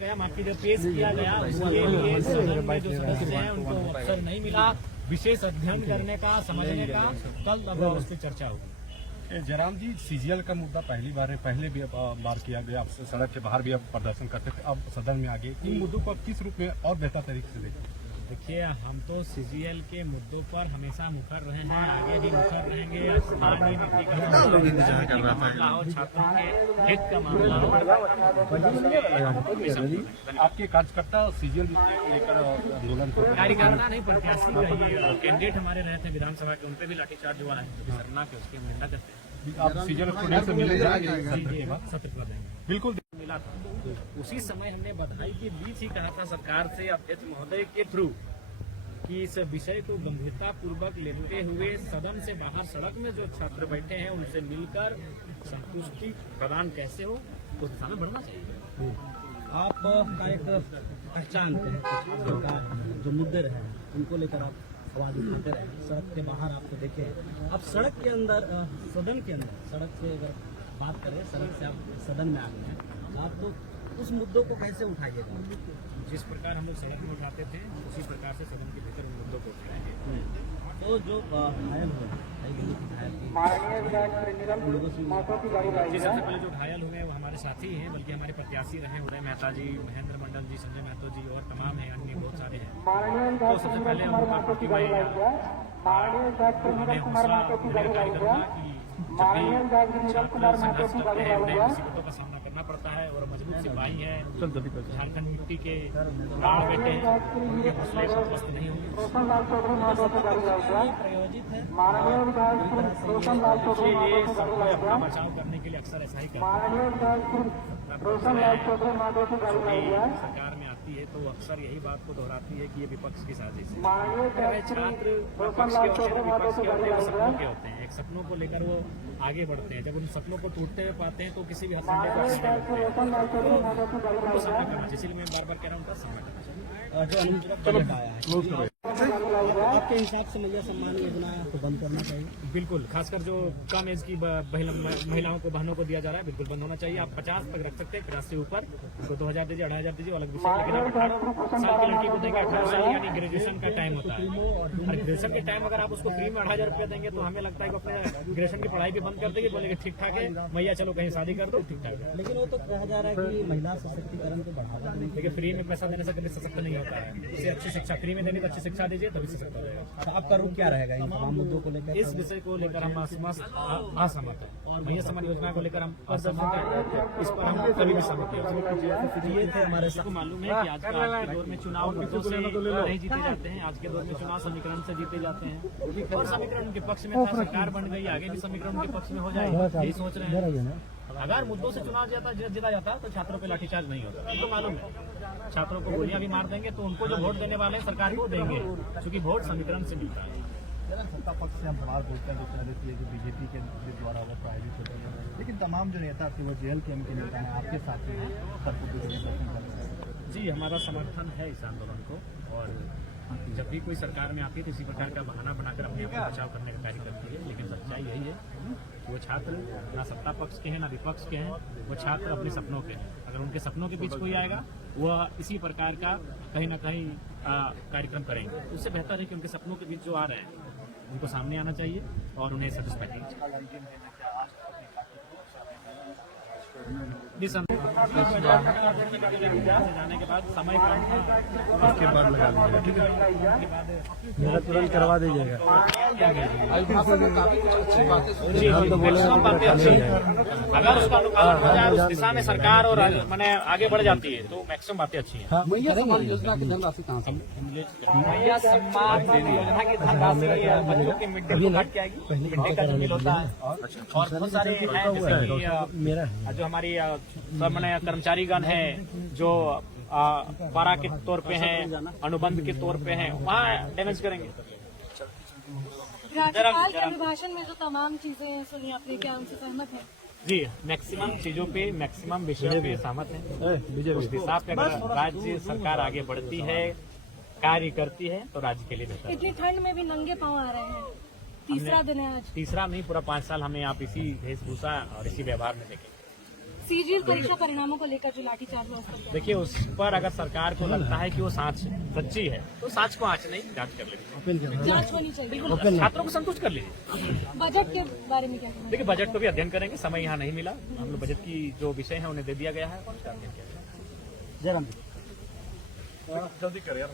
गया बाकी जो पेश किया गया उसके लिए सदन में जो सदस्य हैं उनको अवसर नहीं मिला विशेष अध्ययन करने का, समझने का। कल अब उस पर चर्चा होगी। जयराम जी, सीजीएल का मुद्दा पहले भी बार किया गया, सड़क के बाहर भी अब प्रदर्शन करते थे, अब सदन में आ गए। इन मुद्दों को किस रूप में और बेहतर तरीके से देखें? देखिए, हम तो सीजीएल के मुद्दों पर हमेशा मुखर रहे हैं, आगे भी मुखर रहेंगे। स्थानीय नीति का मामला हो, छात्रों के हित का मामला हो। आपके कार्यकर्ता सीजीएल को लेकर आंदोलन को कार्यकर्ता नहीं, प्रत्याशी रहिए, कैंडिडेट हमारे रहे थे विधानसभा के, उनपे भी लाठीचार्ज हुआ है, सरना के उसकी हम निंदा करते हैं। आप सीजीएल को से मिले सत्र कर देंगे, बिल्कुल मिला था। उसी समय हमने बधाई के बीच ही कहा था सरकार से, अध्यक्ष महोदय के थ्रू, कि इस विषय को गंभीरता पूर्वक लेते हुए सदन से बाहर सड़क में जो छात्र बैठे हैं उनसे मिलकर संतुष्टि प्रदान कैसे हो उस दिशा में बढ़ना चाहिए। आपका एक पहचान सरकार जो मुद्दे रहे उनको लेकर आप आवाज उठाते रहे, सड़क के बाहर आपको देखे। अब सड़क के अंदर, सदन के अंदर, सड़क से अगर बात करें, सड़क से आप सदन में आ गए हैं, आप तो उस मुद्दों को कैसे उठाइएगा? जिस प्रकार हम लोग सड़क में उठाते थे उसी प्रकार से सदन के भीतर उन मुद्दों को उठाएंगे। तो जो घायल हुए, सबसे पहले जो घायल हुए वो हमारे साथी हैं, बल्कि हमारे प्रत्याशी रहे, उदय मेहता जी, महेंद्र मंडल जी, संजय महतो जी और तमाम हैं, अन्य बहुत सारे हैं। तो सबसे पहले हम हमें हौसला दिलाना करूंगा कि जब भी छात्र संघर्ष करते हैं उन्हें मुसीबतों का सामना करना पड़ता है और मजबूत सिपाही है, झारखंड मिट्टी के प्राण बेटे हैं, उनके हौसले पस्त नहीं होंगे। प्रायोजित है, ये सबको अपना बचाव करने के लिए अक्सर ऐसा ही करते हैं। सरकार में आती है तो अक्सर यही बात को दोहराती है कि ये विपक्ष की साजिश है। छात्र विपक्ष के होते हैं, विपक्ष के होते हैं, सपनों के होते हैं। एक सपनों को लेकर वो आगे बढ़ते हैं, जब उन सपनों को टूटते हुए पाते हैं तो किसी भी हथकंडे को सामना करना चाहिए। इसलिए मैं बार बार कह रहा हूँ उनका सामना करना चाहिए। आपके हिसाब से महिला सम्मान योजना को बंद करना चाहिए? बिल्कुल, खासकर जो कम एज की महिलाओं को, बहनों को दिया जा रहा है, बिल्कुल बंद होना चाहिए। आप 50 तक रख सकते हैं, 50 से ऊपर तो 2000 दीजिए, 2500 दीजिए, अलग विषय। लेकिन आप 18 साल की लड़की को देंगे, 18 साल यानी ग्रेजुएशन का टाइम होता है, और ग्रेजुएशन के टाइम अगर आप उसको फ्री में 2500 रुपया देंगे तो हमें लगता है कि अपने ग्रेजुएशन की पढ़ाई भी बंद कर देंगे, बोलेंगे ठीक ठाक है भैया, चलो कहीं शादी कर दो, ठीक ठाक है। लेकिन वो तो कहा जा रहा है कि महिला सशक्तिकरण को बढ़ावा देने। देखिए, फ्री में पैसा देने से कभी सशक्त नहीं होता है। उसे अच्छी शिक्षा, फ्री में देनी तो अच्छी शिक्षा दीजिए, तभी सशक्त हो जाएगा। तो आपका रुख क्या रहेगा इन तमाम मुद्दों को लेकर? इस विषय को लेकर हम असहमत हैं। महिला सम्मान योजना को लेकर हम असहमत हैं, इस पर हम कभी भी सहमत नहीं। ये थे हमारे सबको मालूम है कि आज के दौर में चुनाव मुद्दों से नहीं जीते जाते हैं। आज के दौर में चुनाव समीकरण से जीते जाते हैं, और समीकरण उनके पक्ष में था, सरकार बन गई, आगे भी समीकरण उनके पक्ष में हो जाएगा, यही सोच रहे हैं। अगर मुद्दों से चुनाव जीता जाता तो छात्रों पर लाठीचार्ज नहीं होता। उनको मालूम है छात्रों को गोलियां भी मार देंगे तो उनको जो वोट देने वाले हैं सरकार को देंगे, क्योंकि वोट समीकरण से मिलता है। सत्ता पक्ष से हम सवाल पूछते हैं तो पहले तो ये जो बीजेपी के द्वारा वो प्रायोजित होते हैं, लेकिन तमाम जो नेता थे वो जेल के उनके नेता हैं, आपके साथी हैं, जी, हमारा समर्थन है इस आंदोलन को, और जब भी कोई सरकार में आती है तो इसी प्रकार का बहाना बनाकर अपने आप को बचाव करने का कार्य करती है। लेकिन सच्चाई यही है कि वो छात्र ना सत्ता पक्ष के हैं ना विपक्ष के हैं, वो छात्र अपने सपनों के हैं। अगर उनके सपनों के बीच कोई आएगा वह इसी प्रकार का कहीं ना कहीं कार्यक्रम करेंगे। उससे बेहतर है कि उनके सपनों के बीच जो आ रहे हैं उनको सामने आना चाहिए और उन्हें सेटिस्फाई करना चाहिए। जाने के बाद समय उसके बाद लगा लीजिएगा, ठीक है, मेरा तुरंत करवा दीजिएगा। अगर उसका अनुपालन हो जाए, उस दिशा में सरकार और मैंने आगे बढ़ जाती है तो मैक्सिमम बातें अच्छी हैं। मैया सम्मान योजना की धनराशि कहाँ से? मैया सम्मान योजना की धनराशि बच्चों के मिड डे को काट के आएगी, मिड डे का जो मिल होता है, और बहुत सारे हैं जैसे कि जो हमारी कर्मचारीगण हैं जो पारा के तौर पे हैं, अनुबंध के तौर पे हैं, वहाँ डैमेज करेंगे। राज्यपाल के अभिभाषण में जो तमाम चीजें सुनी आपने, क्या उनसे सहमत है? जी, मैक्सिमम चीजों पे, मैक्सिमम विषयों पे सहमत हैं। उस हिसाब से अगर राज्य सरकार आगे बढ़ती है, कार्य करती है तो राज्य के लिए बेहतर है। इतनी ठंड में भी नंगे पांव आ रहे हैं, तीसरा दिन है आज। तीसरा नहीं, पूरा 5 साल हमें आप इसी वेशभूषा और इसी व्यवहार में देखेंगे। सीजीएल परीक्षा परिणामों को लेकर जो लाठीचार्ज हुआ उस पर देखिए, उस पर अगर सरकार को लगता है कि वो साँच सच्ची है तो साँच को आँच नहीं, जांच कर लेगी। जांच होनी चाहिए। बिल्कुल, छात्रों को संतुष्ट कर लीजिए। बजट के बारे में क्या कहना है? देखिए, बजट को भी अध्ययन करेंगे, समय यहाँ नहीं मिला, हम लोग बजट की जो विषय है उन्हें दे दिया गया है और उसका अध्ययन किया जाएगा। जयराम जल्दी कर यार।